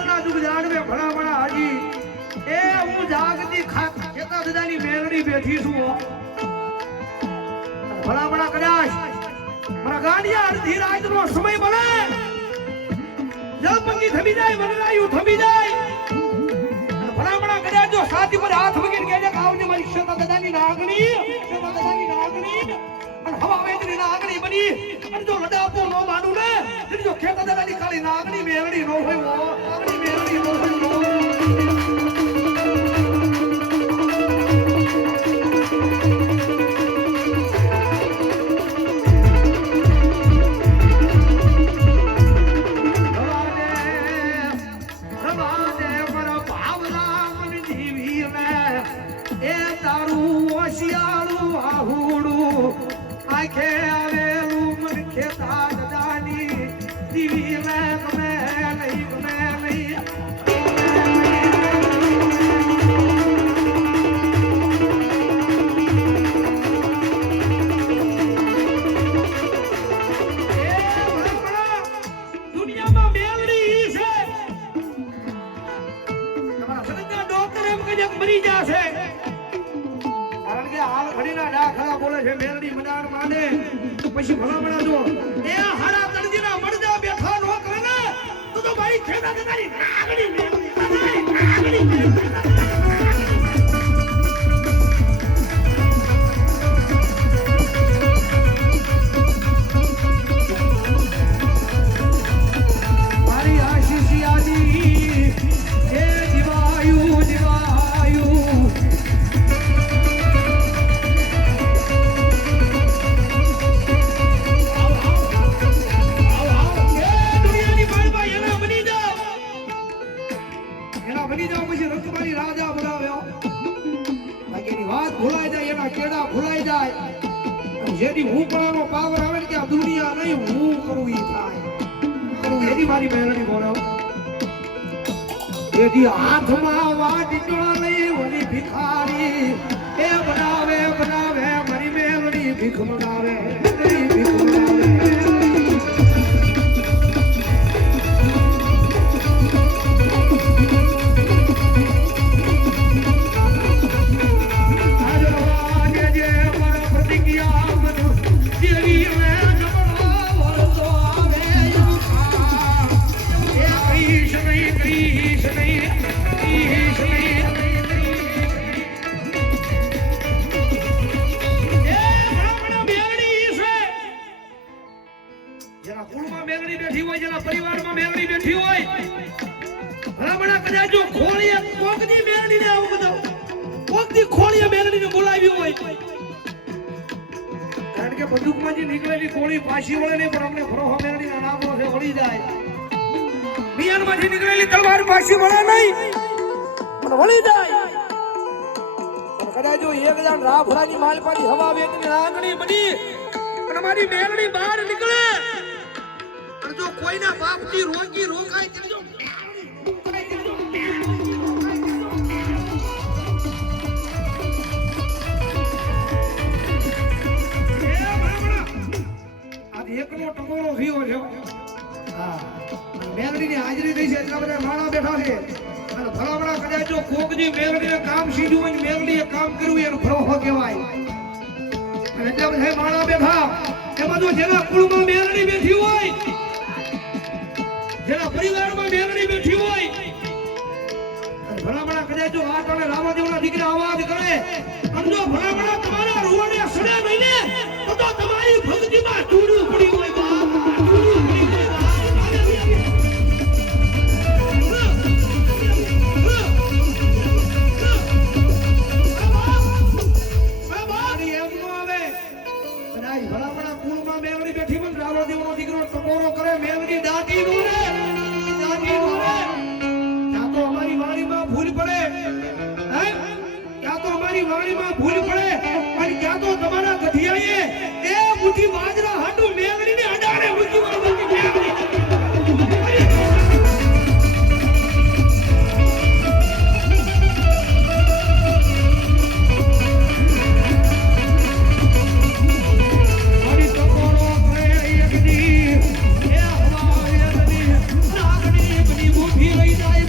ખેતરના જુગ જાણવે ભણા ભણા હાજી એ હું જાગતી ખેતા દાદાની મેલડી બેઠી છું ભણા ભણા કદાચ મારા ગાંડિયા અડધી રાતનો સમય બને જલપંગી થમી જાય વનરાયું થમી જાય ભણા ભણા કદાચ જો સાથી પર હાથ મૂકીને કહે છે આવજે મારી ખેતા દાદાની નાગણી અને હવા વેદની નાગણી બની અને જો લડાવતો નો માનું ને જો ખેતા દાદાની ખાલી નાગણી મેલડી નો હોય નાગણી મેલડી નો હોય પછી ભલામણા જો એ હારા તળજીના મળદા બેઠા નો કરે ને તો ભાઈ ખેડા દાદાની નાગણી મેલડી મારી આશીષ યાદી એ જીવાયુ જીવાયુ કેડા ભૂલાઈ જાય જેની હું પણાનો પાવર આવે કે આ દુનિયા નહીં હું કરું ઈ થાય કરું એની મારી મેલડી બોલો એદી હાથમાં વાટીચોળા લઈ ઓલી ભિખારી એ બનાવે બનાવે મારી મેલડી ભીખ મંગાવે ભીખ મંગાવે નીકળેલી કોળી પાછી વળે નહીં પણ અમને ફરોહો મેલડી ના નામો છે વળી જાય મિયાન માંથી નીકળેલી તલવાર પાછી વળે નહીં પણ વળી જાય પણ કદાચ જો એક જણ રાફરાની માલપાની હવા વેચની આંગણી બની અને મારી મેલડી બહાર નીકળે અને જો કોઈના બાપથી રોકી રોકાય તો એકનો ટકોરો થયો છે હા મેલડીની હાજરી થઈ છે એટલા બધા માણા બેઠા છે અને ભલામણા કદાચ જો કોકજી મેલડીને કામ સીધું હોય મેલડીએ કામ કર્યું એનું ભરોહો કહેવાય અને એટલા બધા માણા બેઠા એમાં જો જેના કુળમાં મેલડી બેઠી હોય જેના પરિવારમાં મેલડી બેઠી હોય અને ભલામણા કદાચ જો આ તને રામાદેવના દીકરા અવાજ કરે અને જો ભલામણા તમારા રૂવાને સડે નહીં ને તો તમારી ભક્તિમાં ટૂડું પડી હોય બાપ ટૂડું પડી હોય ભલામણા કુળમાં મેલડી બેઠી પણ રામાદેવનો દીકરો ટકોરો કરે મેલડી દાટી બોલે ત્યાં તો અમારી વાણીમાં ભૂલ પડે ત્યાં તો અમારી વાણીમાં ભૂલ પડે અને ત્યાં તો તમારા ગઢિયાએ એ મુઠ્ઠી બાજરા હાડું મેલડીને અડાડે મુઠ્ઠી બાજરા મેલડી ભૂલી ગઈ જાય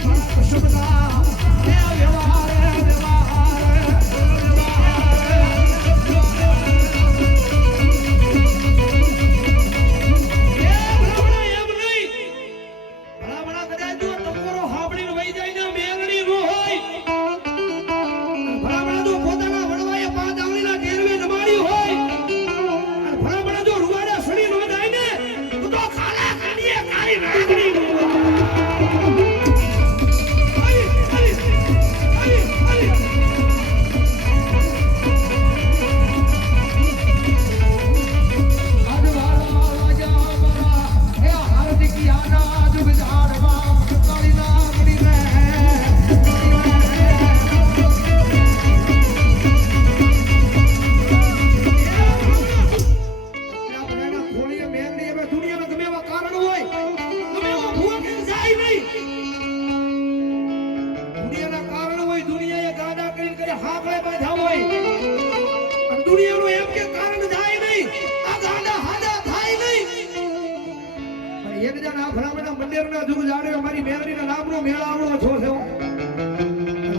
દુનિયાનો એમ કે કારણ જાય નહીં આ ગાંડા હાડા થાય નહીં પણ એક જણ આ ભલામણા મંદિરના જુગ જાડે અમારી મેલડીના નામનો મેળાવડો છો છે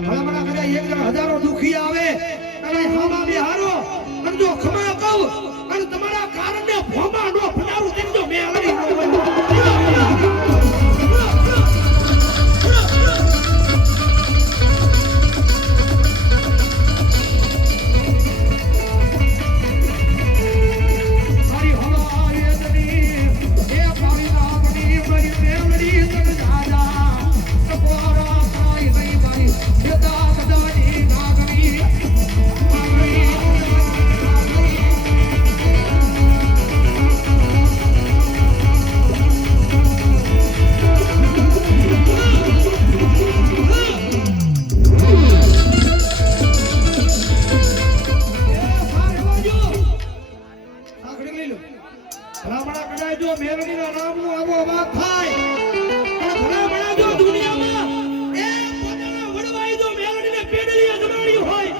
ભલામણા કદાચ એક જણ હજારો દુખી આવે અને હામા બે હારો અને જો ખમા કહું અને તમારા કારણે ભોમા નો ફટારું દેજો મેલડી નો મેલડીના નામનો આવો વાત થાય અને ભલામણા જો દુનિયામાં એ પોતાના વડવાઈ જો મેલડીને પેડલીએ જમાડી હોય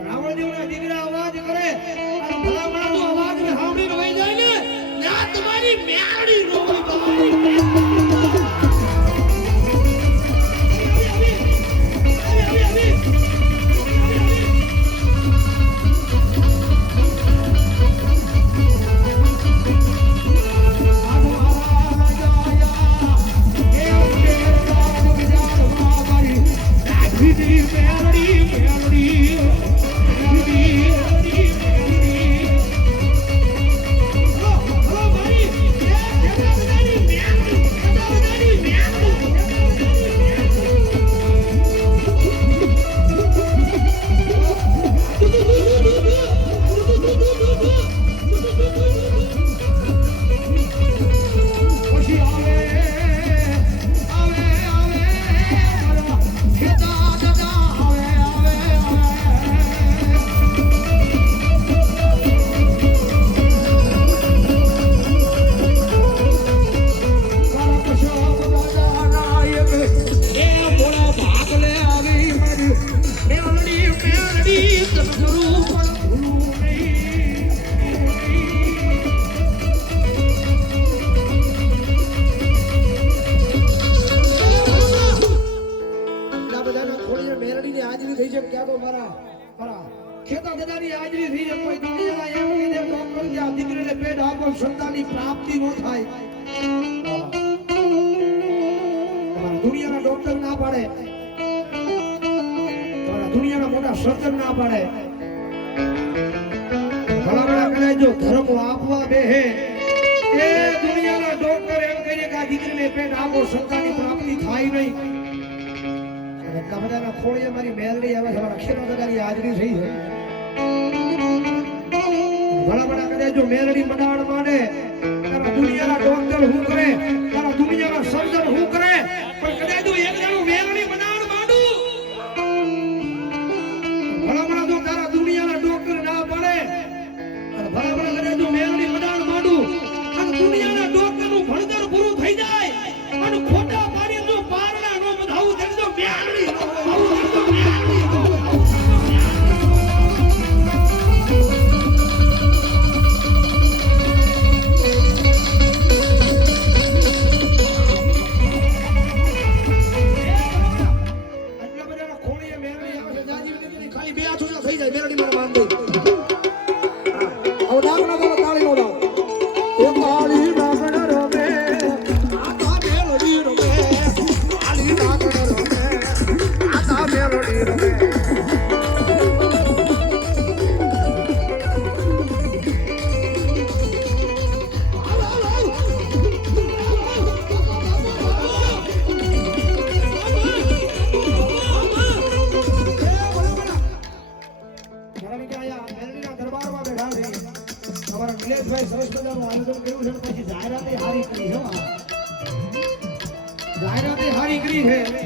રાવણદેવના દીકરા અવાજ કરે અને ભલામણા જો અવાજને સાંભળીને વહી જાય ને ત્યાં તમારી મેલડી રોવી તમારી પ્રાપ્તિ નો થાય દુનિયાના ડોક્ટર ના પાડે દુનિયાના મોટા સર્જન ના પાડે ભલામણા કદાચ જો ધર્મ આપવા બેહે એ દુનિયાના ડોક્ટર એમ કહે કે આ દીકરીને પેટ આપો સંતાનની પ્રાપ્તિ થાય નહીં એટલા બધાના ખોળીએ મારી મેલડી આવે છે મારા ખેરો દાદાની હાજરી થઈ છે ભલામણા કદાચ જો મેલડી મડાણ માંડે દુનિયાના ડોક્ટર હું કરે તારા દુનિયાના સર્જન હું કરે પણ કદાચ જો એક જણો મેલડી બનાવણ માંડું ભલામણા જો તારા દુનિયાના ડોક્ટર ના પડે અને ભલામણા કદાચ જો મેલડી બનાવણ માંડું અને દુનિયાના ડોક્ટર નું ભણતર પૂરું થઈ જાય અને ખોટા પાડી જો પારણા નો બધાવું દેજો મેલડી આવું દેજો મેલડી જાહેરાતે હારી કરી છે